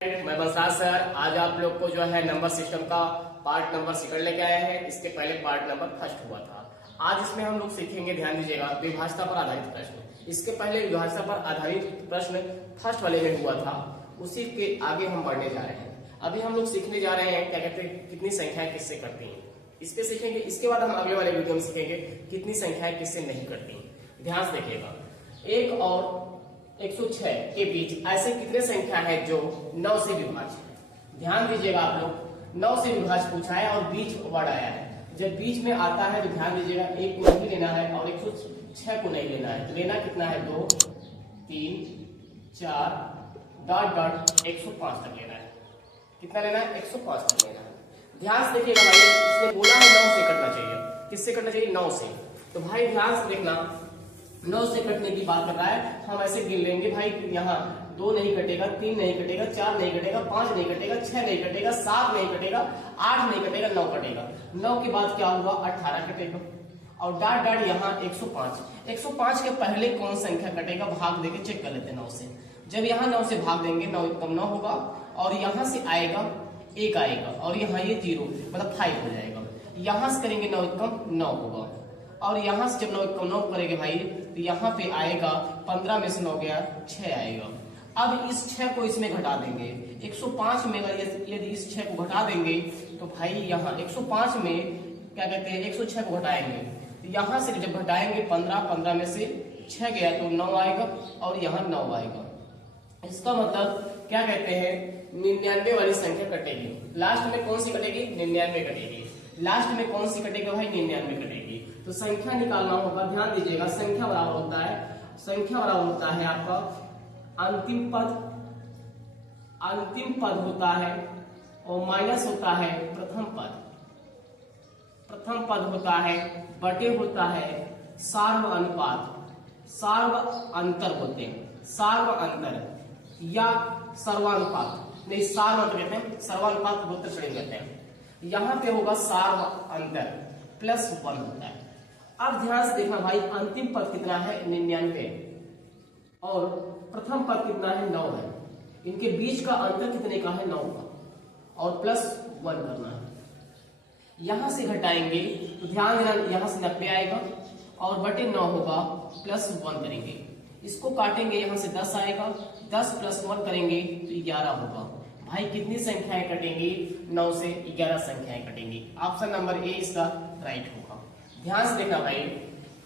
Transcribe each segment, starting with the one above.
मैं बलसाज सर आज आप लोग को जो है नंबर सिस्टम का पार्ट नंबर सेकंड लेके आए हैं। इसके पहले पार्ट नंबर फर्स्ट हुआ था। आज इसमें हम लोग सीखेंगे, ध्यान दीजिएगा, विभाज्यता पर आधारित प्रश्न। इसके पहले विभाज्यता पर आधारित प्रश्न फर्स्ट वाले में हुआ था, उसी के आगे हम बढ़ने जा रहे हैं। अभी हम लोग सीखने जा रहे हैं क्या कहते हैं, कितनी संख्याएं किससे करती हैं, इस पे सीखेंगे। इसके बाद हम अगले वाले वीडियो में सीखेंगे कितनी संख्याएं किससे नहीं करती। ध्यान से देखिएगा, 1 और 106 के बीच ऐसे कितने संख्या है जो 9 से विभाज्य है। ध्यान दीजिएगा, आप लोग 9 से विभाज्य पूछा है और बीच वर्ड आया है। जब बीच में आता है तो ध्यान दीजिएगा, 1 को नहीं लेना है और 106 को नहीं लेना है। तो लेना कितना है, 2 3 4 डॉट डॉट 105 तक लेना है। कितना लेना है, 105 तक लेना है। ध्यान से देखिएगा भाई, इसने बोला है 9 से कटना चाहिए। किससे कटना चाहिए, 9 से। तो भाई ध्यान से देखना, 9 से कटने की बात कर रहा है। हम ऐसे गिन लेंगे भाई, यहाँ 2 नहीं कटेगा, 3 नहीं कटेगा, 4 नहीं कटेगा, 5 नहीं कटेगा, 6 नहीं कटेगा, 7 नहीं कटेगा, 8 नहीं कटेगा, 9 कटेगा। 9 के बाद क्या होगा, 18 कटेगा और डॉट डॉट यहाँ 105। 105 के पहले कौन संख्या कटेगा, भाग देके चेक कर लेते हैं 9 से। जब यहाँ 9 से भाग देंगे, 9 एकम 9 होगा और यहाँ से आएगा 1 आएगा और यहाँ ये 0 मतलब 5 हो जाएगा। यहाँ से करेंगे 9 एकम 9 होगा और यहाँ से जब 9 एकम 9 करेंगे भाई तो यहाँ पे आएगा 15 में से 9 गया 6 आएगा। अब इस 6 को इसमें घटा देंगे, 105 में यदि इस 6 को घटा देंगे तो भाई यहाँ 105 में क्या कहते हैं, 106 को घटाएंगे तो यहाँ से जब घटाएंगे 15 में से 6 गया तो 9 आएगा और यहाँ 9 आएगा। इसका मतलब क्या कहते हैं, 99 वाली संख्या कटेगी। लास्ट में कौन सी कटेगी, 99 कटेगी। लास्ट में कौन सी कटेगी भाई, 99 कटेगी। तो संख्या निकालना होगा। ध्यान दीजिएगा, संख्या बराबर होता है आपका अंतिम पद होता है और माइनस होता है प्रथम पद होता है, बटे होता है सार्व अनुपात, सार्व अंतर होते हैं, सार्व अंतर या सर्वानुपात, नहीं सार्व कहते हैं, सर्वानुपात बहुत श्रेणी कहते हैं। यहाँ पे होगा सार्व अंतर +1 होता है। अब ध्यान से देखना भाई, अंतिम पद कितना है, 99 और प्रथम पद कितना है, 9 है। इनके बीच का अंतर कितने का है, 9 का और +1 करना है। यहां से घटाएंगे तो ध्यान देना, यहां से 90 आएगा और बटे 9 होगा, +1 करेंगे। इसको काटेंगे, यहां से 10 आएगा, 10 + 1 करेंगे तो 11 होगा। भाई कितनी संख्याएं कटेंगी, 9 से 11 संख्याएं कटेंगी। ऑप्शन नंबर ए इसका राइट होगा। ध्यान से देखना भाई,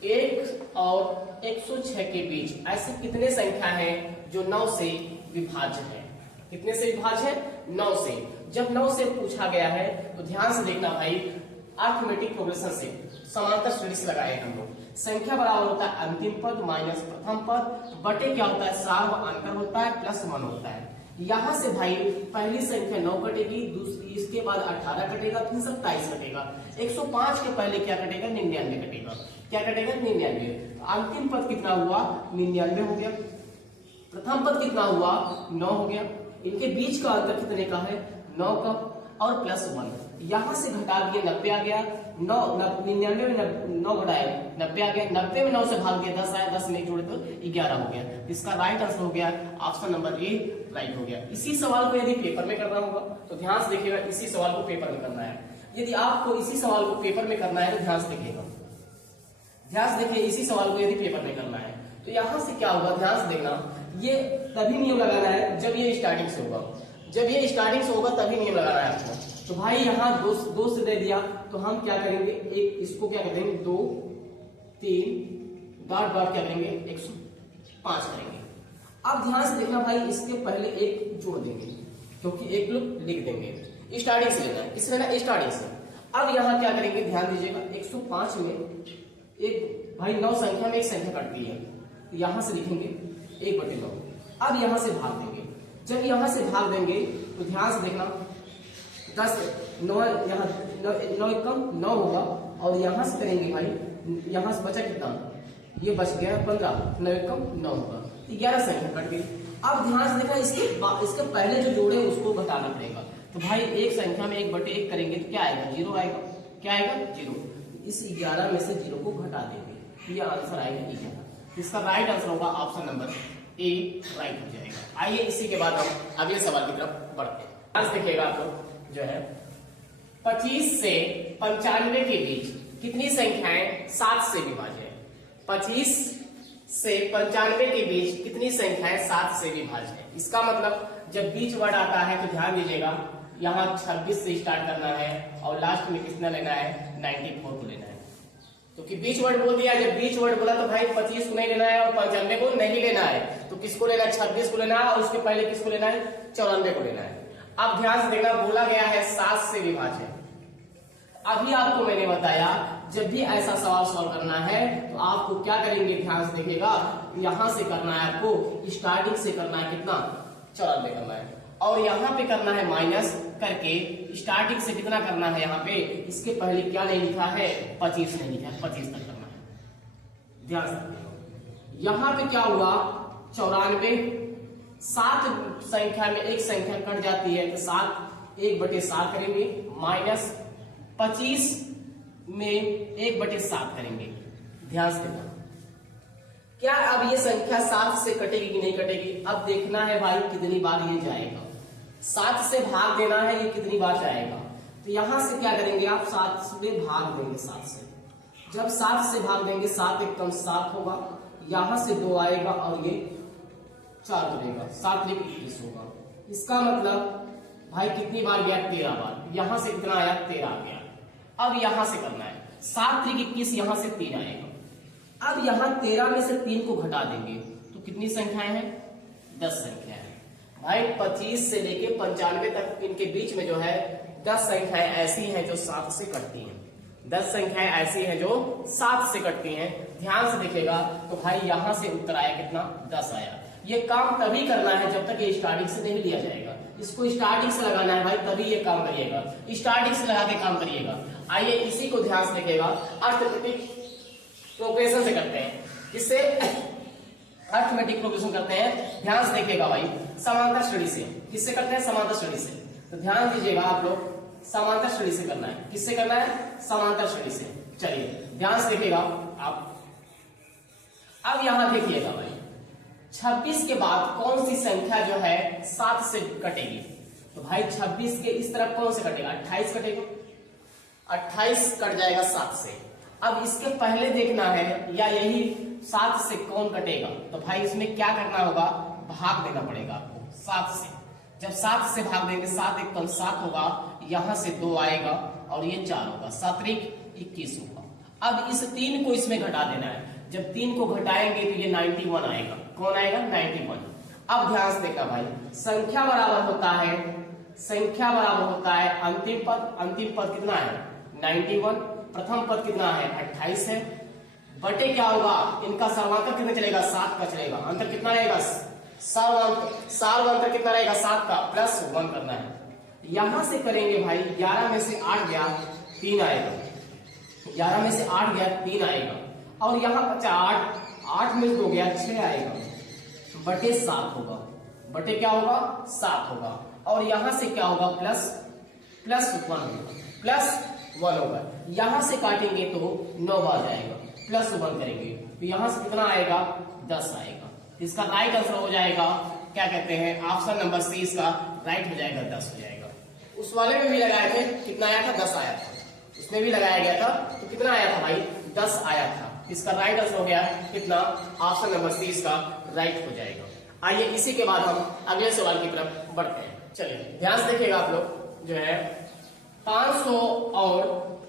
1 और 106 के बीच ऐसे कितने संख्या हैं जो 9 से विभाज्य है। कितने से विभाज्य है, 9 से। जब 9 से पूछा गया है तो ध्यान से देखना भाई, अरिथमेटिक प्रोग्रेशन से समांतर श्रेणी से लगाए हम लोग। संख्या बराबर होता है अंतिम पद माइनस प्रथम पद, बटे क्या होता है, सार्व अंतर होता है, +1 होता है। यहाँ से भाई पहली संख्या 9 कटेगी, दूसरी इसके बाद 18 कटेगा, फिर 27 कटेगा। 105 के पहले क्या कटेगा, 99 कटेगा। क्या कटेगा, 99। अंतिम पद कितना हुआ, 99 हो गया। प्रथम पद कितना हुआ, 9 हो गया। इनके बीच का अंतर कितने का है, 9 का और +1। यहाँ से घटा दिए, 90 आ गया। 99 में 9 घटाए 90 आ गया। 90 में 9 से भाग दिया, 10 आया, 10 में जोड़े तो 11 हो गया। इसका राइट आंसर हो गया ऑप्शन नंबर ए राइट हो गया। इसी सवाल को यदि पेपर में करना होगा तो ध्यान से देखिएगा, इसी सवाल को पेपर में करना है। यदि आपको इसी सवाल को पेपर में करना है तो ध्यान से देखिएगा, ध्यान से देखिए, इसी सवाल को यदि पेपर में करना है तो यहाँ से क्या होगा, ध्यान से देखना। ये तभी नियम लगाना है जब ये स्टार्टिंग से होगा, जब ये स्टार्टिंग से होगा तभी नियम लगाना है आपको। तो भाई यहाँ 2 से दे दिया तो हम क्या करेंगे, एक इसको क्या करेंगे, 2 3 डॉट डॉट क्या करेंगे, 105 करेंगे। अब ध्यान से देखना भाई, इसके पहले 1 जोड़ देंगे क्योंकि 1 लोग लिख देंगे। स्टार्टिंग से लेना है, किससे लेना है, स्टार्टिंग से। अब यहाँ क्या करेंगे, ध्यान दीजिएगा, 105 में एक भाई 9 संख्या में एक संख्या कटती है, तो यहाँ से लिखेंगे 1/9। अब यहाँ से भाग देंगे। जब यहाँ से भाग देंगे तो ध्यान से देखना, 10 9 यहाँ 9 एकम 9 होगा और यहाँ से करेंगे भाई, यहाँ से बचा कितना, ये बच गया 15, 9 एकम 9 होगा, 11 संख्या कट गई। अब ध्यान से देखना, इसके पहले जो जोड़े उसको घटाना पड़ेगा। तो भाई एक संख्या में 1/1 करेंगे तो क्या आएगा, 0 आएगा। क्या आएगा, 0। इस 11 में से 0 को घटा देंगे, ये आंसर आएगा 11। इसका राइट आंसर होगा ऑप्शन नंबर ए राइट हो जाएगा। आइए इसी के बाद हम अगले सवाल की तरफ बढ़ते हैं। आज देखिएगा आप लोग जो है 25 से 95 के बीच कितनी संख्याएं 7 से विभाज्य है। 25 से 95 के बीच कितनी संख्याएं 7 से विभाज्य है। इसका मतलब जब बीच वर्ड आता है तो ध्यान दीजिएगा, यहाँ 26 से स्टार्ट करना है और लास्ट में कितना लेना है 94 को लेना है। तो कि बीच वर्ड बोल दिया, जब बीच वर्ड बोला तो भाई 25 को नहीं लेना है और 95 को नहीं लेना है, तो किसको लेना है 26 को लेना है और उसके पहले किसको लेना है 94 को लेना है। अब ध्यान से देखना, बोला गया है 7 से विभाज्य। अभी आपको मैंने बताया जब भी ऐसा सवाल सॉल्व करना है तो आपको क्या करेंगे, ध्यान से देखिएगा, यहां से करना है आपको, स्टार्टिंग से करना है कितना 94 करना है और यहाँ पे करना है माइनस करके स्टार्टिंग से कितना करना है, यहाँ पे इसके पहले क्या नहीं लिखा है 25 नहीं लिखा है, 25 तक करना है। ध्यान से यहाँ पे क्या हुआ 94, 7 संख्या में एक संख्या कट जाती है तो 7 1/7 करेंगे, माइनस 25 में 1/7 करेंगे। ध्यान से देखना क्या अब ये संख्या 7 से कटेगी कि नहीं कटेगी। अब देखना है भाई कितनी बार ये जाएगा, 7 से भाग देना है ये कितनी बार जाएगा। तो यहां से क्या करेंगे आप 7 से भाग देंगे, 7 से जब 7 से भाग देंगे 7 एक कम 7 होगा, यहां से 2 आएगा और ये 4 बनेगा, 7 3 21 होगा। इसका मतलब भाई कितनी बार गया 13 बार, यहां से कितना आया 13 आ गया। अब यहां से करना है 7 3 21, यहां से 3 आएगा। अब यहां 13 में से 3 को घटा देंगे तो कितनी संख्याएं हैं 10 संख्याएं हैं। भाई 25 से लेके 95 तक इनके बीच में जो है 10 संख्याएं ऐसी हैं जो 7 से कटती हैं, 10 संख्याएं ऐसी हैं जो 7 से कटती हैं। ध्यान से देखिएगा तो भाई यहां से उत्तर आया कितना 10 आया। ये काम तभी करना है जब तक ये स्टार्टिंग से नहीं लिया जाएगा, इसको स्टार्टिंग से लगाना है भाई, तभी ये काम करिएगा, स्टार्टिंग से लगा के काम करिएगा। आइए इसी को ध्यान से देखिएगा, अर्थमेटिक प्रोग्रेशन से करते हैं, इससे अर्थमेटिक प्रोग्रेशन करते हैं। ध्यान से देखिएगा भाई, समांतर श्रेणी से किससे करते हैं समांतर श्रेणी से। तो ध्यान दीजिएगा आप लोग, समांतर श्रेणी से करना है, किससे करना है समांतर श्रेणी से। चलिए ध्यान से देखिएगा आप। अब यहां देखिएगा भाई 26 के बाद कौन सी संख्या जो है 7 से कटेगी। तो भाई 26 के इस तरफ कौन से कटेगा 28 कटेगा, 28 कट जाएगा 7 से। अब इसके पहले देखना है या यही 7 से कौन कटेगा, तो भाई इसमें क्या करना होगा भाग देना पड़ेगा आपको 7 से। जब 7 से भाग देंगे 7 एक कम 7 होगा, यहां से 2 आएगा और ये 4 होगा, 7 3 21 होगा। अब इस 3 को इसमें घटा देना है, जब 3 को घटाएंगे तो ये 91 आएगा। कौन आएगा 91। अब ध्यान से देखना भाई, संख्या बराबर होता है, संख्या बराबर होता है अंतिम पद, अंतिम पद कितना है 91, प्रथम पद कितना है 28 है, बटे क्या होगा इनका सर्वांतर कितना चलेगा 7 का चलेगा, अंतर कितना रहेगा सर्वांतर कितना रहेगा 7 का प्लस 1 करना है। यहां से करेंगे भाई 11 में से 8 गया 3 आएगा, 11 में से 8 गया 3 आएगा और यहाँ बचा 8 में 2 गया 6 आएगा, बटे 7 होगा, बटे क्या होगा 7 होगा और यहां से क्या होगा प्लस 1 होगा, प्लस 1 होगा। यहां से काटेंगे तो 9 बार जाएगा, प्लस 1 करेंगे तो यहां से कितना आएगा 10 आएगा। इसका राइट आंसर हो जाएगा क्या कहते हैं ऑप्शन नंबर सी, इसका राइट हो जाएगा 10 हो जाएगा। उस वाले में भी लगाए थे कितना आया था 10 आया था, उसमें भी लगाया गया था तो कितना आया था भाई 10 आया था। इसका राइट आंसर हो गया कितना ऑप्शन नंबर सी, इसका राइट हो जाएगा। आइए इसी के बाद हम अगले सवाल की तरफ बढ़ते हैं। चलिए ध्यान से देखिएगा आप लोग जो है 500 और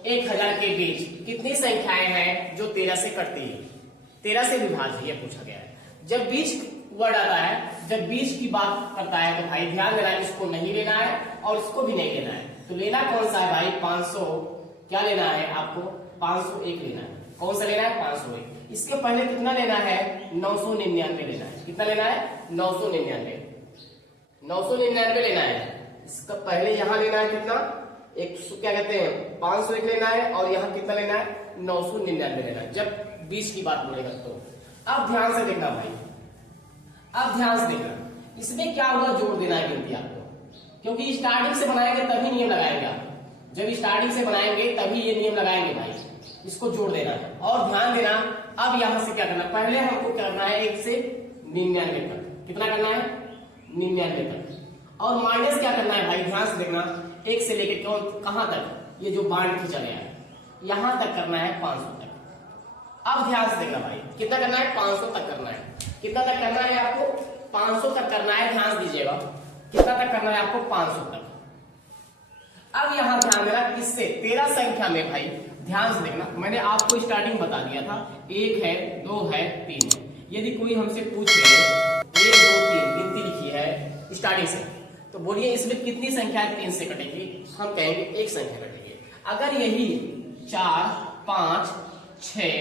1000 के बीच कितनी संख्याएं हैं जो 13 से कटती है, 13 से विभाज्य ये पूछा गया है। जब बीच वर्ड आता है, जब बीच की बात करता है तो भाई ध्यान देना है, इसको नहीं लेना है और इसको भी नहीं लेना है। तो लेना कौन सा है भाई 500, क्या लेना है आपको 501 लेना है। कौन सा लेना है 501। इसके पहले कितना लेना है 999 लेना है। कितना लेना है 999 लेना है। इसका पहले यहां लेना है कितना एक क्या कहते हैं 501 लेना है और यहां कितना लेना है 999 लेना है, जब 20 की बात बोलेगा तो। अब ध्यान से देखना भाई, अब ध्यान से देखना, इसमें क्या हुआ जोड़ देना है गिनती आपको, क्योंकि स्टार्टिंग से बनाएंगे तभी नियम लगाएंगे आप, जब स्टार्टिंग से बनाएंगे तभी ये नियम लगाएंगे भाई, इसको जोड़ देना है। और ध्यान देना अब यहां से क्या करना, पहले हमको करना है 1 से 99 करना, कितना करना है 99 तक। और माइनस क्या करना है भाई, ध्यान से देखना, 1 से लेकर कहां तक, ये जो बांड खींचा गया है यहां तक करना है 500 तक। अब ध्यान से देखना भाई, कितना करना है 500 तक करना है। कितना तक करना है आपको 500 तक करना है, ध्यान दीजिएगा कितना तक करना है आपको 500 तक। अब यहां ध्यान देना, किससे 13 संख्या में भाई ध्यान से देखना, मैंने आपको स्टार्टिंग बता दिया था 1 है 2 है 3 है। यदि कोई हमसे पूछे 1 2 3 गिनती लिखी है स्टार्टिंग से, तो बोलिए इसमें कितनी संख्या 3 से कटेगी, हम कहेंगे 1 संख्या कटेगी। अगर यही 4 5 6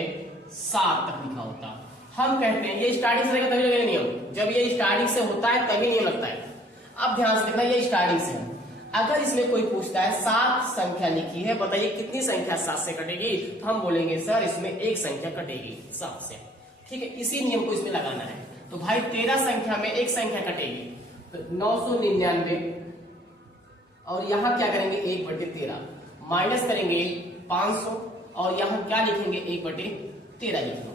7 तक लिखा होता, हम कहते हैं ये स्टार्टिंग से तभी लगेगा नियम, जब ये स्टार्टिंग से होता है तभी नियम लगता है। अब ध्यान से देखना, ये स्टार्टिंग से है। अगर इसमें कोई पूछता है 7 संख्या लिखी है, बताइए कितनी संख्या 7 से कटेगी, तो हम बोलेंगे सर इसमें 1 संख्या कटेगी 7 से। ठीक है, इसी नियम को इसमें लगाना है। तो भाई 13 संख्या में 1 संख्या कटेगी, तो 999, और यहां क्या करेंगे 1/13 माइनस करेंगे 500, और यहां क्या लिखेंगे 1/13 लिखेंगे।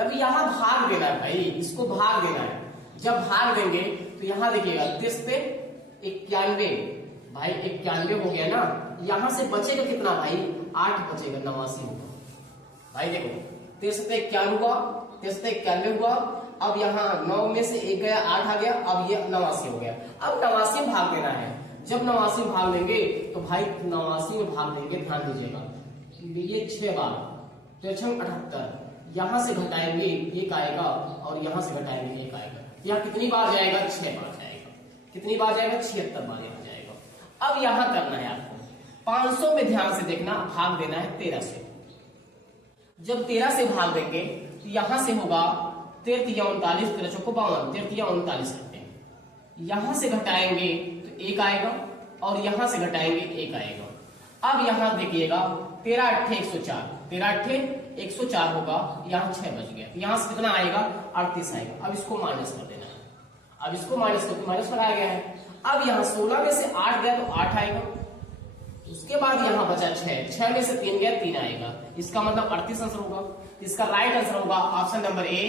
अब यहां भाग देना है भाई, इसको भाग देना है। जब भाग देंगे तो यहां देखिएगा 30 पे 91, भाई 91 हो गया ना, यहां से बचेगा कितना भाई 8 बचेगा, 89 होगा। भाई देखो 30 पे 91 हुआ, 30 पे 91 हुआ, अब यहाँ 9 में से 1 गया 8 आ गया, अब ये 89 हो गया। अब 89 भाग देना है, जब 89 भाग देंगे तो भाई 89 में भाग देंगे, ध्यान दीजिएगा ये 6 बार तो 78, यहां से घटाएंगे 1 आएगा, और यहां से घटाएंगे 1 आएगा। यहाँ कितनी बार जाएगा 6 बार जाएगा। कितनी बार जाएगा 76 बार यहाँ जाएगा। अब यहां करना है आपको 500 में, ध्यान से देखना, भाग देना है 13 से। जब 13 से भाग देंगे तो यहां से होगा 13 या 39, 13 चौको 52, 13 या 39 करते हैं। यहां से घटाएंगे तो 1 आएगा, और यहां से घटाएंगे 1 आएगा। अब यहां देखिएगा 13 8 104, 13 8 104 होगा, यहाँ 6 बच गया, यहां से कितना आएगा 38 आएगा। अब इसको माइनस कर देना है, अब इसको माइनस करके माइनस लगाया गया है। अब यहाँ 16 में से 8 गया तो 8 आएगा, उसके बाद यहाँ बचा 6 में से 3 गया 3 आएगा, इसका मतलब 38 आंसर होगा। इसका राइट आंसर होगा ऑप्शन नंबर ए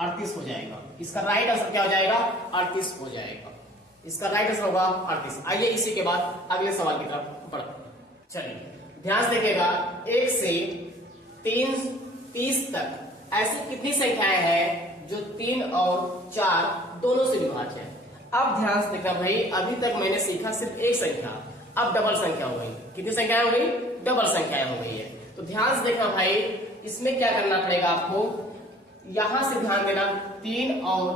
38 हो जाएगा। इसका राइट आंसर क्या हो जाएगा 38 हो जाएगा। इसका राइट आंसर होगा 38। आइए इसी के बाद अगले सवाल की तरफ बढ़ते हैं। चलिए ध्यान से देखिएगा, 1 से 30 तक ऐसी कितनी संख्याएं हैं जो 3 और 4 दोनों से विभाज्य है। अब ध्यान से देखना भाई, अभी तक मैंने सीखा सिर्फ 1 संख्या, अब डबल संख्या हो गई। कितनी संख्याएं हो गई, डबल संख्याएं हो गई है। तो ध्यान से देखना भाई, इसमें क्या करना पड़ेगा आपको, यहां से ध्यान देना 3 और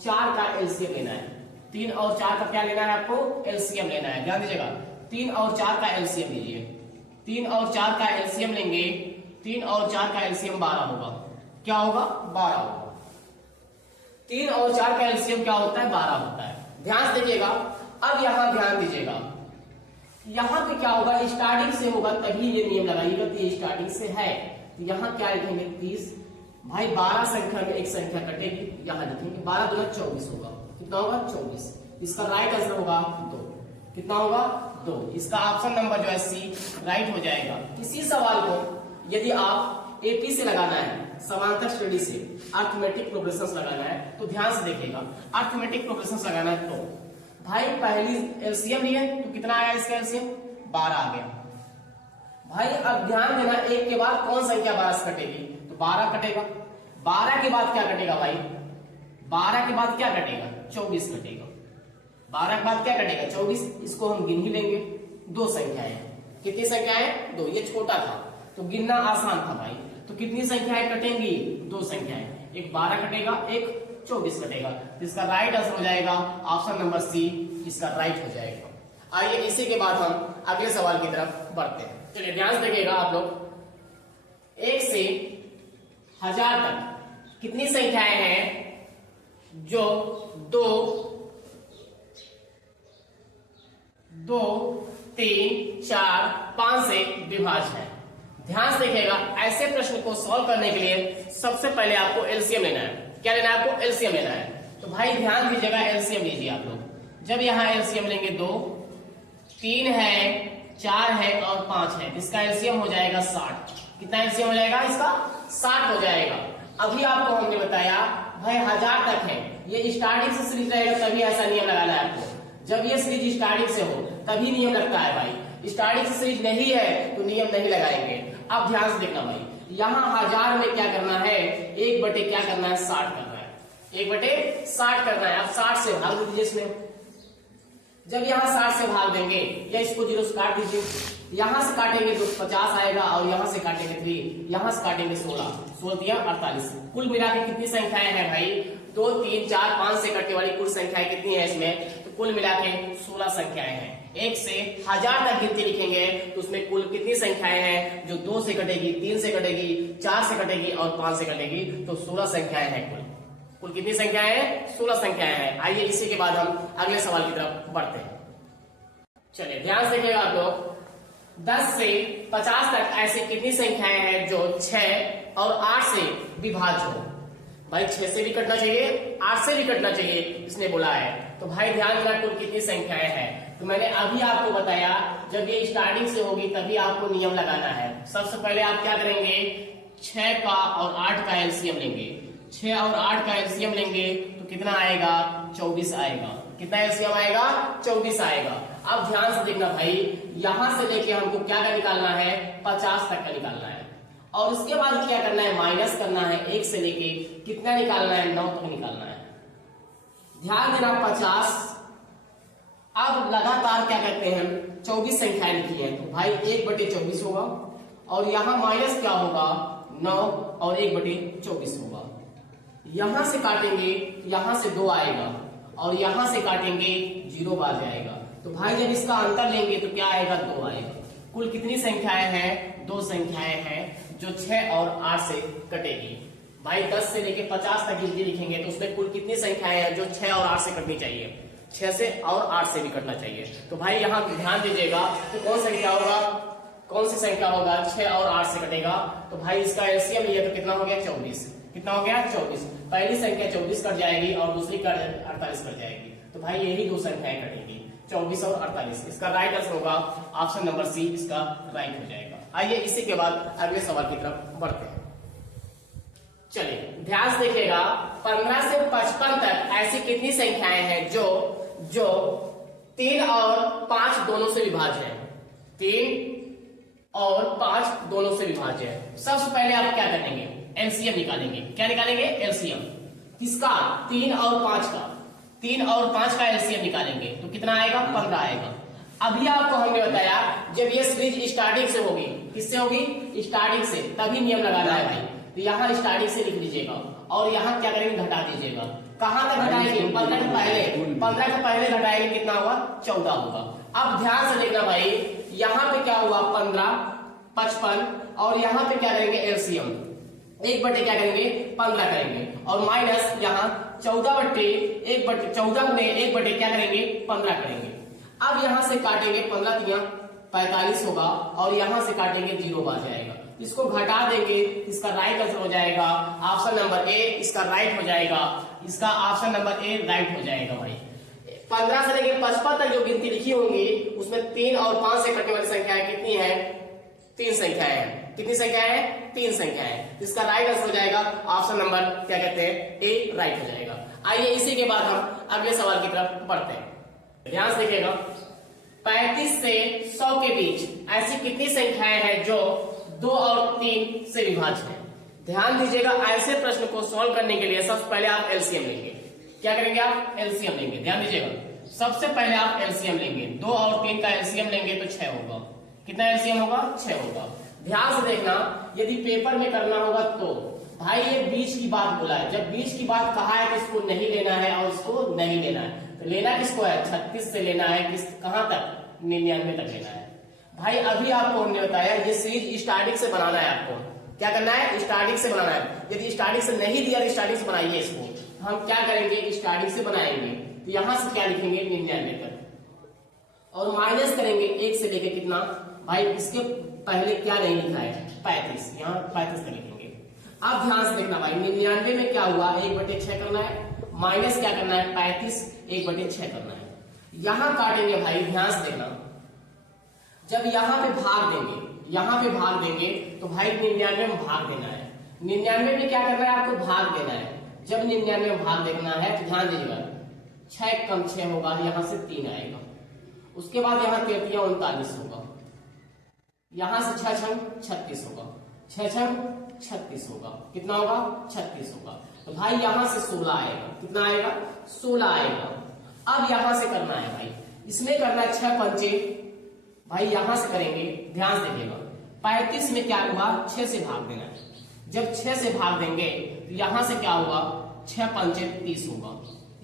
4 का एलसीएम लेना है। 3 और 4 का क्या लेना है आपको, एलसीएम लेना है। ध्यान दीजिएगा 3 और 4 का एलसीएम लीजिए। 3 और 4 का एलसीएम लेंगे, 3 और 4 का एलसीएम 12 होगा। क्या होगा 12 होगा। 3 और 4 का एलसीएम क्या होता है 12 होता है। ध्यान से देखिएगा, अब यहां ध्यान दीजिएगा, यहां पे क्या होगा स्टार्टिंग से होगा तभी ये नियम लगाइएगा कि ये स्टार्टिंग से है। तो यहां क्या लिखेंगे 30, भाई 12 संख्या में 1 संख्या कटेगी, यहां लिखेंगे 12 दूना 24 होगा। कितना होगा 24। इसका राइट आंसर होगा 2। कितना होगा 2। इसका ऑप्शन नंबर जो है सी राइट हो जाएगा। इसी सवाल को यदि आप एपी से लगाना है, समांतर श्रेणी से अर्थमेटिक प्रोग्रेशंस लगाना है, तो ध्यान से देखिएगा, अर्थमेटिक प्रोग्रेशंस लगाना है तो भाई पहली एलसीएम लिया तो कितना आया इसका एलसीएम 12 आ गया। भाई अब ध्यान देना, 1 के बाद कौन संख्या 12 से कटेगी, तो 12 कटेगा। 12 के बाद क्या कटेगा भाई, 12 के बाद क्या कटेगा 24 कटेगा। 12 के बाद क्या कटेगा 24। इसको हम गिन ही लेंगे, 2 संख्याएं। कितनी संख्याएं 2, ये छोटा था तो गिनना आसान था भाई। तो कितनी संख्याएं कटेंगी 2 संख्याएं, एक 12 कटेगा, एक 24 कटेगा। तो इसका राइट आंसर हो जाएगा ऑप्शन नंबर सी, इसका राइट हो जाएगा। आइए इसी के बाद हम अगले सवाल की तरफ बढ़ते हैं। चलिए ध्यान से देखिएगा आप लोग, 1 से 1000 तक कितनी संख्याएं हैं जो 2 3 4 5 से विभाज्य है। ध्यान से देखिएगा, ऐसे प्रश्न को सॉल्व करने के लिए सबसे पहले आपको एलसीएम लेना है। क्या लेना है आपको एलसीएम लेना है। तो भाई ध्यान दीजिएगा, एलसीएम लीजिए आप लोग। जब यहां एलसीएम लेंगे 2 3 है 4 है और 5 है, इसका एलसीएम हो जाएगा 60। कितना एलसीएम हो जाएगा इसका 60 हो जाएगा। अभी आपको हमने बताया भाई 1000 तक है ये स्टार्टिंग से सीरीज रहेगा तभी ऐसा नियम लगाना है आपको। जब ये सीरीज स्टार्टिंग से हो तभी नियम लगता है भाई, स्टार्टिंग से सीरीज नहीं है तो नियम नहीं लगाएंगे। अब ध्यान से देखना भाई, यहाँ 1000 में क्या करना है, 1/, क्या करना है, 60 करना है, 1/60 करना है। अब 60 से भाग दीजिए इसमें। जब यहाँ 60 से भाग देंगे या इसको 0 से काट दीजिए, यहां से काटेंगे तो 50 आएगा और यहां से काटेंगे 3, यहां से काटेंगे 16, 16 दिया 48। कुल मिला के कितनी संख्याएं हैं भाई, 2, 3, 4, 5 से कटने वाली कुल संख्याएं कितनी है इसमें, तो कुल मिला के 16 संख्याएं हैं। 1 से 1000 तक गिनती लिखेंगे तो उसमें कुल कितनी संख्याएं हैं, जो 2 से कटेगी, 3 से कटेगी, 4 से कटेगी और 5 से कटेगी, तो 16 संख्याएं हैं कुल। कुल कितनी संख्याएं हैं, 16 संख्याएं हैं। आइए इसी के बाद हम अगले सवाल की तरफ बढ़ते हैं। चलिए ध्यान से देखिएगा आप लोग, 10 से 50 तक ऐसी कितनी संख्याएं हैं जो 6 और 8 से विभाज्य हो। भाई 6 से भी कटना चाहिए, 8 से भी कटना चाहिए, इसने बोला है। तो भाई ध्यान देना कुल कितनी संख्याएं हैं। तो मैंने अभी आपको बताया जब ये स्टार्टिंग से होगी तभी आपको नियम लगाना है। सबसे पहले आप क्या करेंगे, 6 का और 8 का एलसीएम लेंगे। 6 और 8 का एलसीएम लेंगे तो कितना आएगा, 24 आएगा। कितना एलसीएम आएगा, 24 आएगा। अब ध्यान से देखना भाई, यहां से लेके हमको क्या का निकालना है, 50 तक का निकालना है। और उसके बाद क्या करना है, माइनस करना है 1 से लेके कितना निकालना है, 9 तक निकालना है। ध्यान देना 50। अब लगातार क्या करते हैं, 24 संख्याएं लिखी है तो भाई 1/24 होगा और यहां माइनस क्या होगा, 9 और 1/24 होगा। यहां से काटेंगे, यहां से 2 आएगा और यहां से काटेंगे 0 आ जाएगा। तो भाई जब इसका अंतर लेंगे तो क्या आएगा, 2 आएगा। कुल कितनी संख्याएं हैं, 2 संख्याएं हैं जो 6 और 8 से कटेगी। भाई 10 से लेके 50 तक गिनती लिखेंगे तो उसमें कुल कितनी संख्याएं हैं जो 6 और 8 से कटनी चाहिए, 6 से और 8 से भी कटना चाहिए। तो भाई यहाँ ध्यान दीजिएगा तो कौन संख्या होगा, कौन सी संख्या होगा, 6 और 8 से कटेगा। तो भाई इसका एलसीएम लिया तो कितना हो गया, 24। कितना हो गया, 24। पहली संख्या 24 कट जाएगी और दूसरी 48 कट जाएगी। तो भाई यही 2 संख्याएं कटेंगी, 24 और 48। इसका राइट आंसर होगा ऑप्शन नंबर सी, इसका राइट हो जाएगा। आइए इसी के बाद अगले सवाल की तरफ बढ़ते हैं। चलिए ध्यान से देखिएगा, 15 से 55 तक ऐसी कितनी संख्याएं हैं जो 3 और 5 दोनों से विभाज्य है। 3 और 5 दोनों से विभाज्य है। सबसे पहले आप क्या करेंगे, एलसीएम निकालेंगे। क्या निकालेंगे, एलसीएम। किसका, 3 और 5 का। 3 और 5 का एलसीएम निकालेंगे तो कितना आएगा, 15 आएगा। अभी आपको हमने बताया जब ये सीरीज स्टार्टिंग से होगी, किससे होगी, स्टार्टिंग से, तभी नियम लगाना है भाई। तो यहाँ स्टार्टिंग से लिख लीजिएगा और यहाँ क्या करेंगे, घटा दीजिएगा। कहां तक घटाएंगे, 15 के पहले। 15 के पहले घटाएंगे कितना होगा, 14 होगा। अब ध्यान से देखना भाई, यहाँ पे क्या हुआ, 15, 55 और यहाँ पे क्या करेंगे, एलसीएम 1/, क्या करेंगे, 15 करेंगे और माइनस यहाँ 14/14 में 1/, क्या करेंगे, 15 करेंगे। अब यहां से काटेंगे, 15 दिया 45 होगा और यहां से काटेंगे 0 आ जाएगा। इसको घटा देंगे, इसका राइट आंसर हो जाएगा ऑप्शन नंबर ए, इसका राइट हो जाएगा, इसका ऑप्शन नंबर ए राइट हो जाएगा भाई। 15 से लेकर 55 तक जो गिनती लिखी होंगी उसमें 3 और 5 से कटने वाली संख्याएं कितनी है, 3 संख्याएं हैं। कितनी संख्याएं हैं, 3 संख्याएं। इसका राइट आंसर हो जाएगा ऑप्शन नंबर, क्या कहते हैं, ए राइट हो जाएगा। आइए इसी के बाद हम अगले सवाल की तरफ बढ़ते हैं। ध्यान से देखिएगा, 35 से 100 के बीच ऐसी कितनी संख्याएं हैं जो 2 और 3 से विभाज्य है। ध्यान दीजिएगा, ऐसे प्रश्न को सॉल्व करने के लिए सबसे पहले आप एलसीएम लेंगे। क्या करेंगे आप, एलसीएम लेंगे। ध्यान दीजिएगा, सबसे पहले आप एलसीएम लेंगे, 2 और 3 का एलसीएम लेंगे तो 6 होगा। कितना एलसीएम होगा, 6 होगा। ध्यान से देखना, यदि पेपर में करना होगा तो भाई ये बीच की बात बोला है, जब बीच की बात कहा है तो इसको नहीं लेना है और इसको नहीं लेना है। तो लेना किसको है, 36 से लेना है, किस कहां तक, 99 तक लेना है। भाई अभी आपको हमने बताया ये सीरीज स्टार्टिंग से बनाना है। आपको क्या करना है, स्टार्टिंग से बनाना है। यदि स्टार्टिंग से नहीं दिया तो स्टार्टिंग से बनाइए इसको। हम क्या करेंगे, स्टार्टिंग से बनाएंगे तो यहां से क्या लिखेंगे, 99 तक और माइनस करेंगे 1 से लेके कितना, भाई इसके पहले क्या नहीं लिखा है, 35, यहाँ 35 तक लिखेंगे। अब ध्यान से देखना भाई, 99 में क्या हुआ, 1/6 करना है, माइनस क्या करना है, 35, 1/6 करना है। यहां काटेंगे भाई, ध्यान से देखना, जब यहां पे भाग देंगे, यहां पे भाग देंगे तो भाई 99 में भाग देना है। 99 में क्या करना है, आपको भाग देना है। जब 99 में भाग देखना है तो ध्यान दीजिएगा, 6 कम 6 होगा, यहां से 3 आएगा, उसके बाद यहाँ 39 होगा, यहां से 6 छंग 36 होगा, 6 छंग 36 होगा, कितना होगा 36 होगा। तो भाई यहां से 16 आएगा, कितना आएगा 16 आएगा। अब यहां से करना है भाई, इसमें करना है 6 पंचे, भाई यहां से करेंगे, ध्यान से देखिएगा, 35 में क्या होगा 6 से भाग देना है, जब 6 से भाग देंगे तो यहां से क्या होगा 6 पंचे 30 होगा,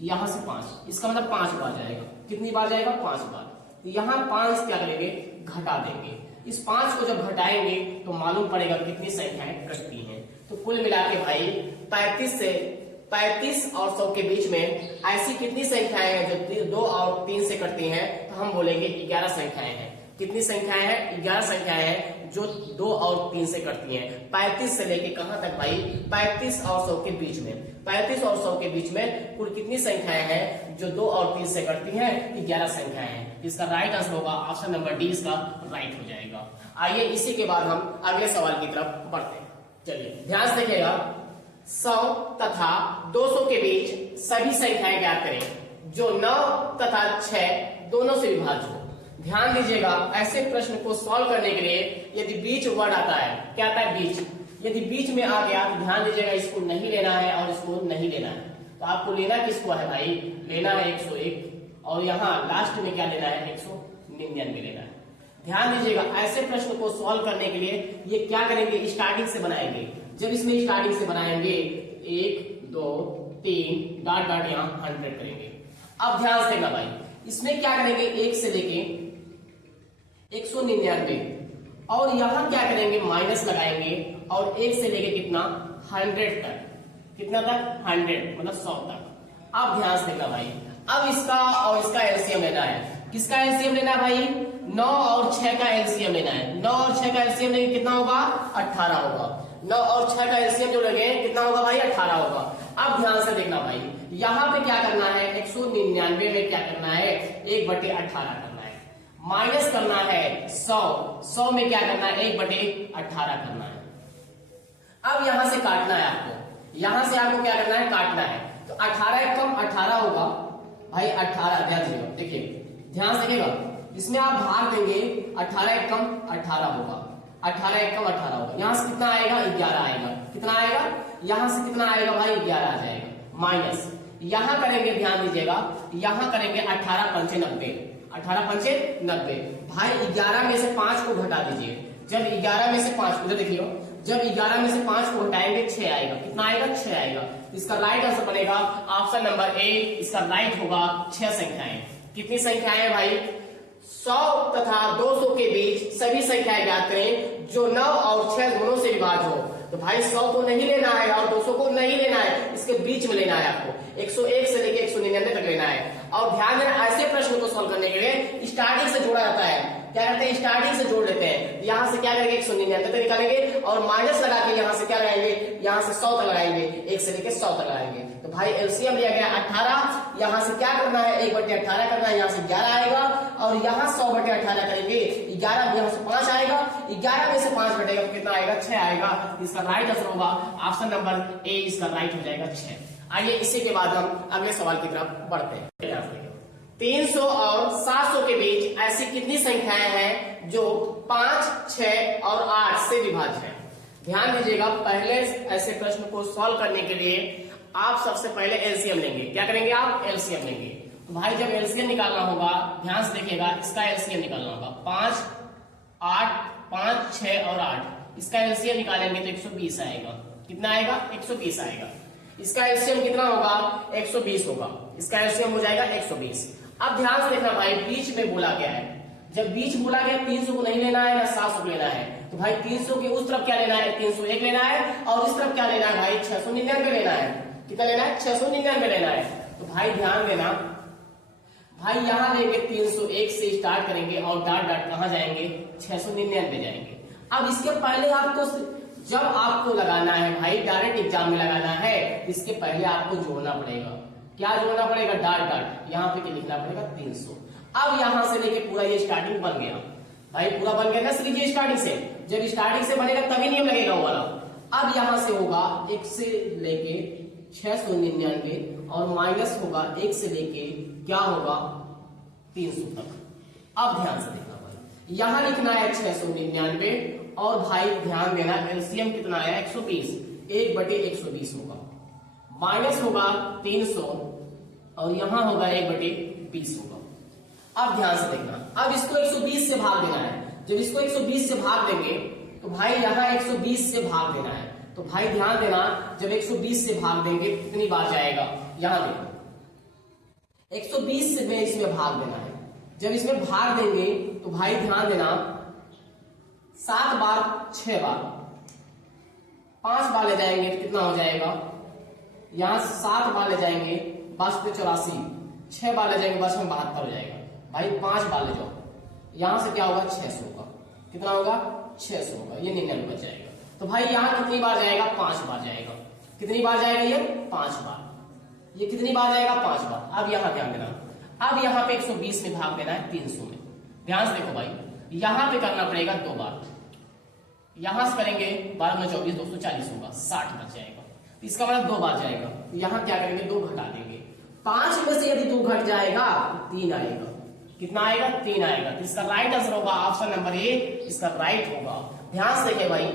यहां से 5, इसका मतलब 5 बार जाएगा, कितनी बार जाएगा 5 बार। तो यहाँ 5 क्या करेंगे घटा देंगे, इस 5 को जब घटाएंगे तो मालूम पड़ेगा कितनी संख्याएं कटती हैं। तो कुल मिला के भाई 35 और 100 के बीच में ऐसी कितनी संख्याएं हैं जो 2 और 3 से कटती हैं, तो हम बोलेंगे 11 संख्याएं हैं। कितनी संख्याएं हैं 11 संख्याएं हैं जो 2 और 3 से कटती हैं। 35 से लेके कहां तक भाई 35 और 100 के बीच में, 35 और 100 के बीच में कुल कितनी संख्याएं हैं जो 2 और 3 से कटती हैं 11 संख्याएं हैं। इसका राइट आंसर होगा ऑप्शन नंबर डी, इसका राइट हो जाएगा। आइए इसी के बाद हम अगले सवाल की तरफ बढ़ते हैं। चलिए ध्यान से देखिएगा, 100 तथा 200 के बीच सभी संख्याएं ज्ञात करें जो 9 तथा 6 दोनों से विभाज्य हो। ध्यान दीजिएगा, ऐसे प्रश्न को सॉल्व करने के लिए यदि बीच वर्ड आता है, क्या आता है बीच, यदि बीच में आ गया तो ध्यान दीजिएगा इसको नहीं लेना है और इसको नहीं लेना है। तो आपको लेना किसको है भाई, लेना है 101 और यहाँ लास्ट में क्या लेना है 199 लेना है। ध्यान दीजिएगा, ऐसे प्रश्न को सॉल्व करने के लिए ये क्या करेंगे स्टार्टिंग से बनाएंगे। जब इसमें स्टार्टिंग से बनाएंगे 1 2 3 डॉट डॉट यहाँ 100 करेंगे। अब ध्यान से देखना भाई, इसमें क्या करेंगे 1 से लेके 199 और यहां क्या करेंगे माइनस लगाएंगे और 1 से लेके कितना 100 तक, कितना तक 100 मतलब 100 तक। अब ध्यान से देखना भाई, अब इसका और इसका एलसीएम लेना है। किसका एलसीएम लेना है भाई, 9 और 6 का एलसीएम लेना है। 9 और 6 का एलसीएम लेंगे कितना होगा 18 होगा। 9 और 6 का एलसीएम जो लगे कितना होगा भाई 18 होगा। अब ध्यान से देखना भाई, यहाँ पे क्या करना है 199 में क्या करना है 1/18 करना है, माइनस करना है 100 में क्या करना है 1/18 करना है। अब यहां से काटना है आपको, यहां से आपको क्या करना है काटना है। तो 18 एक कम 18 होगा भाई 18, ध्यान दीजिएगा, देखिए ध्यान से देखिएगा, इसमें आप भाग देंगे 18 एक कम 18 होगा, 18 एक कम 18 होगा। यहां से कितना आएगा 11 आएगा, कितना आएगा यहां से कितना आएगा भाई 11 आ जाएगा, माइनस यहां करेंगे, ध्यान दीजिएगा यहां करेंगे 18 पंचे 90, 18 पंचे 90 भाई 11 में से 5 को घटा दीजिए। जब 11 में से 5 को देखियो, जब 11 में से 5 को हटाएंगे 6 आएगा, कितना आएगा 6 आएगा। इसका राइट आंसर बनेगा ऑप्शन नंबर ए, इसका राइट होगा 6 संख्याएं। कितनी संख्याएं भाई 100 तथा 200 के बीच सभी संख्याएं ज्ञात करें जो 9 और 6 दोनों से विभाज्य हो। तो भाई 100 को नहीं लेना है और 200 को नहीं लेना है, इसके बीच में लेना है आपको, 101 से लेके 199 तक लेना है। और ध्यान देना ऐसे प्रश्न को सॉल्व करने के लिए स्टार्टिंग से जोड़ा जाता है, क्या करते हैं स्टार्टिंग से जोड़ लेते हैं। यहां से क्या करेंगे 199 तक निकालेंगे और माइनस लगा के यहां से क्या लगाएंगे, यहां से 100 तक लगाएंगे, 1 से लेके 100 तक लगाएंगे। तो भाई एलसीएम लिया गया 18, यहां से क्या करना है 1/18 करना है, यहां से 11 आएगा और यहां 100/18 करेंगे 11, यहां से 5 आएगा, 11 में से 5 घटेगा तो कितना आएगा 6 आएगा। इसका राइट आंसर होगा ऑप्शन नंबर ए, इसका राइट हो जाएगा 6। आइए इसी के बाद हम अगले सवाल की तरफ बढ़ते हैं। 300 और 700 के बीच ऐसी कितनी संख्याएं हैं जो 5, 6 और 8 से विभाज्य है। ध्यान दीजिएगा, पहले ऐसे प्रश्न को सॉल्व करने के लिए आप सबसे पहले एलसीएम लेंगे। क्या करेंगे आप एलसीएम लेंगे। तो भाई जब एलसीएम निकालना होगा ध्यान से देखिएगा, इसका एलसीएम निकालना होगा 5, 8, 5, 6 और 8, इसका एलसीएम निकालेंगे तो 120 आएगा। कितना आएगा 120 आएगा। इसका एलसीएम कितना होगा 120 होगा, इसका एलसीएम हो जाएगा 120। अब ध्यान से देखना भाई, बीच में बोला गया है, जब बीच बोला गया 300 को नहीं लेना है ना 700 को लेना है। तो भाई 300 के उस तरफ क्या लेना है 301 लेना है और इस तरफ क्या लेना है भाई 699 लेना है। कितना लेना है 699 लेना है। तो भाई ध्यान देना भाई, यहां लेंगे 301 से स्टार्ट करेंगे और डॉट डॉट कहां जाएंगे 699 जाएंगे। अब इसके पहले आपको जब आपको लगाना है भाई डायरेक्ट एग्जाम में लगाना है, इसके पहले आपको जोड़ना पड़ेगा। क्या जोड़ना पड़ेगा डॉट डॉट, यहाँ पे क्या लिखना पड़ेगा 300। अब यहां से लेके पूरा ये स्टार्टिंग बन गया भाई, पूरा बन गया ना, सीखिए स्टार्टिंग से, जब स्टार्टिंग से बनेगा तभी नियम लगेगा वो वाला। अब यहां से होगा 1 से लेके 699 और माइनस होगा 1 से लेके क्या होगा 300 तक। अब ध्यान से देखना भाई, यहां लिखना है 699 और भाई ध्यान देना एलसीएम कितना है 120, 1/120 होगा, माइनस होगा 300 और यहां होगा 1/20 होगा। अब ध्यान से देखना, अब इसको 120 से भाग देना है। जब इसको 120 से भाग देंगे तो भाई यहां 120 से भाग देना है। तो भाई ध्यान देना, जब 120 से भाग देंगे कितनी बार जाएगा, यहां देखो 120 से में इसमें भाग देना है। जब इसमें भाग देंगे तो भाई ध्यान देना 7 बार 6 बार 5 बार ले जाएंगे तो कितना हो जाएगा, यहां 7 बार ले जाएंगे 584, 6 बार ले जाएंगे बस में 72 हो जाएगा। भाई 5 बार ले जाओ, यहां से क्या होगा 600 होगा, कितना होगा 600 होगा, ये 99 बच जाएगा। तो भाई यहां कितनी बार जाएगा, 5 बार जाएगा। कितनी बार जाएगा ये 5 बार। ये कितनी बार जाएगा 5 बार। अब यहां ध्यान देना, अब यहां पे 120 में भाग देना है 300 में। ध्यान से देखो भाई, यहां पे करना पड़ेगा 2 बार, यहां से करेंगे 12 में 24 240 होगा, 60 बच जाएगा। इसका मतलब 2 बार जाएगा। यहां क्या करेंगे 2 घटा देंगे, 5 में से यदि 2 घट जाएगा 3 आएगा। कितना आएगा 3 आएगा। तो इसका राइट आंसर होगा ऑप्शन नंबर ए, इसका राइट होगा। ध्यान से देखिए भाई,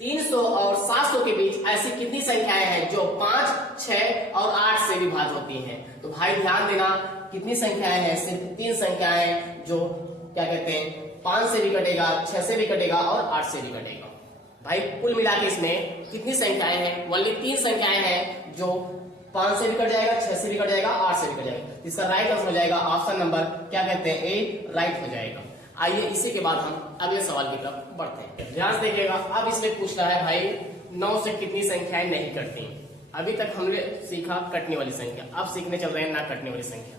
300 और 700 के बीच ऐसी कितनी संख्याएं हैं जो 5, 6 और 8 से विभाज्य होती हैं। तो भाई ध्यान देना कितनी संख्याएं हैं, सिर्फ 3 संख्याएं जो क्या कहते हैं 5 से भी कटेगा, 6 से भी कटेगा और 8 से भी कटेगा। भाई कुल मिला के इसमें कितनी संख्याएं हैं, ओनली 3 संख्याएं हैं जो 5 से भी कट जाएगा, 6 से भी कट जाएगा, 8 से भी कट जाएगा। इसका राइट आंसर हो जाएगा ऑप्शन नंबर क्या कहते हैं ए, राइट हो जाएगा। आइए इसी के बाद हम अगले सवाल की तरफ बढ़ते हैं। ध्यान से देखिएगा, अब इसमें पूछ रहा है भाई 9 से कितनी संख्याएं नहीं कटती। अभी तक हमने सीखा कटने वाली संख्या, अब सीखने चल रहे हैं ना कटने वाली संख्या।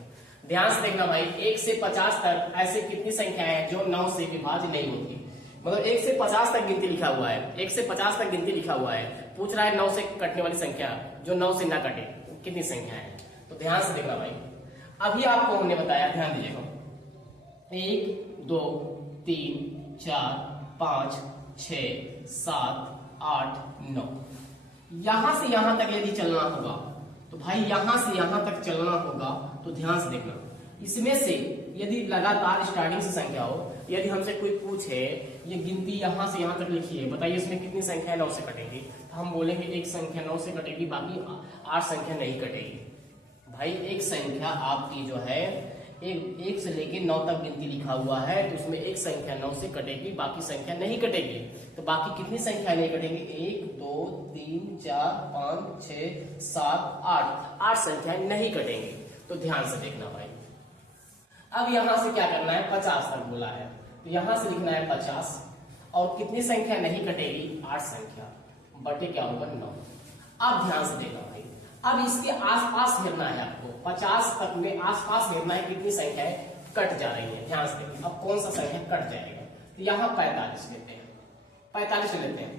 ध्यान से देखना भाई, 1 से 50 तक ऐसे कितनी संख्याएं हैं जो 9 से विभाज्य नहीं होती। मतलब 1 से 50 तक गिनती लिखा हुआ है, 1 से 50 तक गिनती लिखा हुआ है, पूछ रहा है 9 से कटने वाली संख्या जो 9 से ना कटे कितनी संख्या है। तो ध्यान से देखना भाई, अभी आपको हमने बताया, ध्यान दीजिएगा 1 2 3 4 5 6 7 8 9, यहां से यहां तक यदि चलना होगा तो भाई यहां से यहां तक चलना होगा। तो ध्यान से देखना, इसमें से यदि लगातार स्टार्टिंग से संख्या हो, यदि हमसे कोई पूछे ये गिनती यहां से यहां तक लिखी है, बताइए इसमें कितनी संख्या 9 से कटेगी, तो हम बोलेंगे एक संख्या 9 से कटेगी, बाकी 8 संख्या नहीं कटेगी। भाई एक संख्या आपकी जो है एक से लेके 9 तक गिनती लिखा हुआ है, तो उसमें एक संख्या 9 से कटेगी, बाकी संख्या नहीं कटेगी। तो बाकी कितनी संख्या नहीं कटेगी, 1 2 3 4 5 6 7 8 संख्याएं नहीं कटेंगी। तो ध्यान से देखना भाई, अब यहां से क्या करना है 50 तक बोला है, तो यहां से लिखना है 50 और कितनी संख्या नहीं कटेगी 8 संख्या बटे क्या होगा 9। अब ध्यान से देखना भाई, अब इसके आसपास घेरना है आपको, 50 तक में आसपास घेरना है कितनी संख्याएं कट जा रही है। ध्यान से देखिए, अब कौन सा संख्या कट जाएगा, तो यहाँ 45 लेते हैं, 45 लेते हैं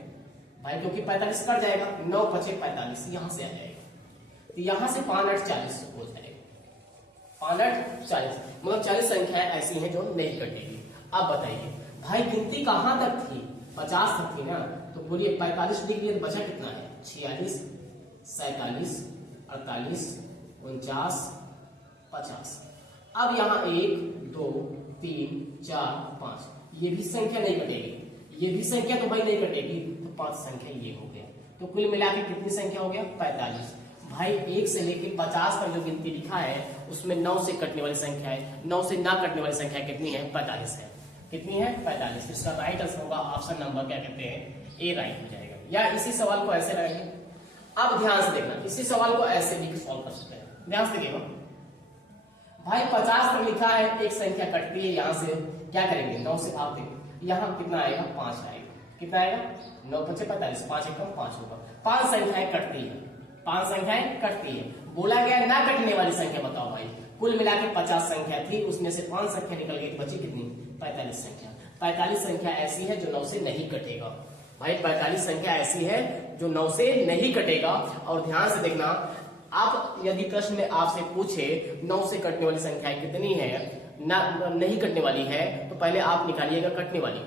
भाई, क्योंकि 45 कट जाएगा, 9 5 45 यहां से आ जाएगा। तो यहां से 5 8 40 हो जाएगा, 5 8 40, मतलब 40 संख्याएं ऐसी हैं जो नहीं कटेगी। अब बताइए भाई गिनती कहां तक थी, 50 तक थी ना, तो बोलिए 45 लिख लिया, बचा कितना है 46 47 48 49 50। अब यहाँ 1 2 3 4 5 ये भी संख्या नहीं कटेगी, ये भी संख्या तो भाई नहीं कटेगी, तो 5 संख्या ये हो गया। तो कुल मिला के कितनी संख्या हो गया 45। भाई 1 से लेके 50 तक जो गिनती लिखा है उसमें 9 से कटने वाली संख्या है, 9 से ना कटने वाली संख्या कितनी है 45 है। कितनी है 45। इसका राइट आंसर होगा ऑप्शन नंबर क्या कहते हैं ए, राइट हो जाएगा। या इसी सवाल को ऐसे लगाएंगे, अब ध्यान से देखना, इसी सवाल को ऐसे भी सॉल्व कर सकते हैं। ध्यान से देखिएगा भाई 50 तक लिखा है, एक संख्या कटती है, यहां से क्या करेंगे 9 से भाग देंगे, यहां कितना आएगा 5 आएगा, कितना आएगा 9 5 45, 5 1 5 होगा। 5 संख्याएं कटती है, 5 संख्याएं कटती है। बोला गया ना कटने वाली संख्या बताओ भाई, कुल मिला के 50 संख्या थी, उसमें से 5 संख्या निकल गई, बची कितनी 45 संख्या। 45 संख्या ऐसी है जो 9 से नहीं कटेगा भाई, 45 संख्या ऐसी है जो 9 से नहीं कटेगा। और ध्यान से देखना, आप यदि प्रश्न में आपसे पूछे 9 से कटने वाली संख्या कितनी है, ना नहीं कटने वाली है, तो पहले आप निकालिएगा कटने वाली,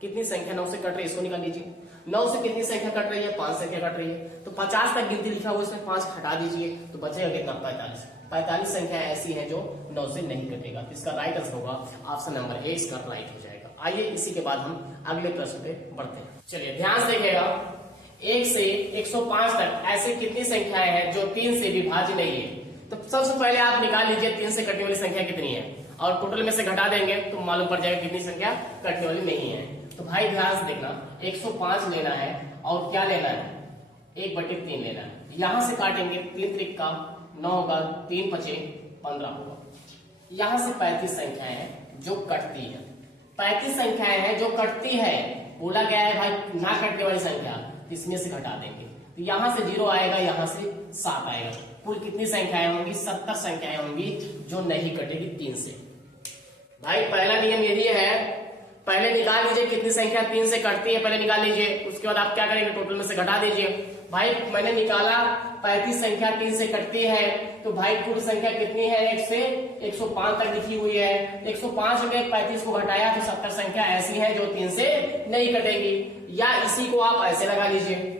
कितनी संख्या 9 से कट रही है इसको निकाल लीजिए। 9 से कितनी संख्या कट रही है? 5 संख्या कट रही है। तो 50 तक गिनती लिखा हुआ इसमें 5 हटा दीजिए तो बचेगा कितना? 45। 45 संख्या ऐसी है जो 9 से नहीं कटेगा। तो इसका राइट आंसर होगा ऑप्शन नंबर ए, इसका राइट हो जाएगा। आइए इसी के बाद हम अगले प्रश्न पे बढ़ते हैं। चलिए ध्यान से देखिएगा, 1 से 105 तक ऐसी कितनी संख्याएं हैं जो 3 से विभाज्य नहीं है? तो सबसे पहले आप निकाल लीजिए 3 से कटने वाली संख्या कितनी है, और टोटल में से घटा देंगे तो मालूम पड़ जाएगा कितनी संख्या कटने वाली नहीं है। तो भाई ध्यान से देखना, 105 लेना है और क्या लेना है? 1/3 लेना है। यहां से काटेंगे 3 त्रिक का 9 होगा, 3 पचे 15 होगा। यहां से 35 संख्याएं हैं जो कटती है। 35 संख्याएं हैं जो कटती है, बोला गया है भाई ना कटने वाली संख्या, इसमें से घटा देंगे तो यहां से 0 आएगा, यहां से 7 आएगा। कुल कितनी संख्याएं होंगी? 70 संख्याएं होंगी जो नहीं कटेगी 3 से। भाई पहला नियम यही है, पहले निकाल लीजिए कितनी संख्या 3 से कटती है, पहले निकाल लीजिए। उसके बाद आप क्या करेंगे? टोटल में से घटा दीजिए। भाई मैंने निकाला 35 संख्या 3 से कटती है, तो भाई कुल संख्या कितनी है? 1 से 105 तक लिखी हुई है। 105 में 35 को घटाया तो 70 संख्या ऐसी है जो 3 से नहीं कटेगी। या इसी को आप ऐसे लगा लीजिए।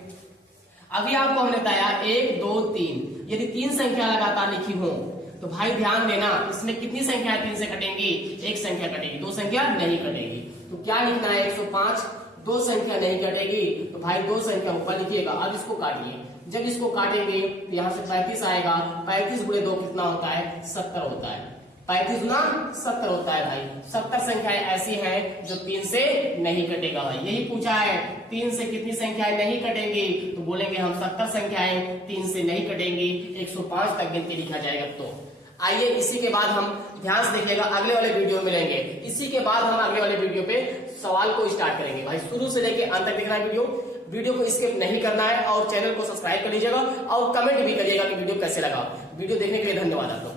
अभी आपको हमने बताया 1 2 3, यदि 3 संख्या लगातार लिखी हो तो भाई ध्यान देना, इसमें कितनी संख्या 3 से कटेंगी? 1 संख्या कटेगी, 2 संख्या नहीं कटेगी। तो क्या लिखना है? 105, 2 संख्या नहीं कटेगी तो भाई 2 संख्या ऊपर लिखिएगा। अब इसको काटिए, जब इसको काटेंगे तो यहाँ से 35 आएगा। 35 गुणे 2 कितना होता है? 70 होता है। 35 गुना 70 होता है भाई। 70 संख्याएं ऐसी हैं जो 3 से नहीं कटेगा। भाई यही पूछा है, 3 से कितनी संख्याएं नहीं कटेंगी? तो बोलेंगे हम 70 संख्याएं 3 से नहीं कटेंगी, 105 तक गिनती लिखा जाएगा। तो आइए इसी के बाद हम ध्यान से देखिएगा, अगले वाले वीडियो में मिलेंगे। इसी के बाद हम अगले वाले वीडियो पे सवाल को स्टार्ट करेंगे। भाई शुरू से लेके अंत तक देखना है वीडियो को स्किप नहीं करना है, और चैनल को सब्सक्राइब कर लीजिएगा और कमेंट भी करिएगा कि वीडियो कैसे लगा। वीडियो देखने के लिए धन्यवाद आपको।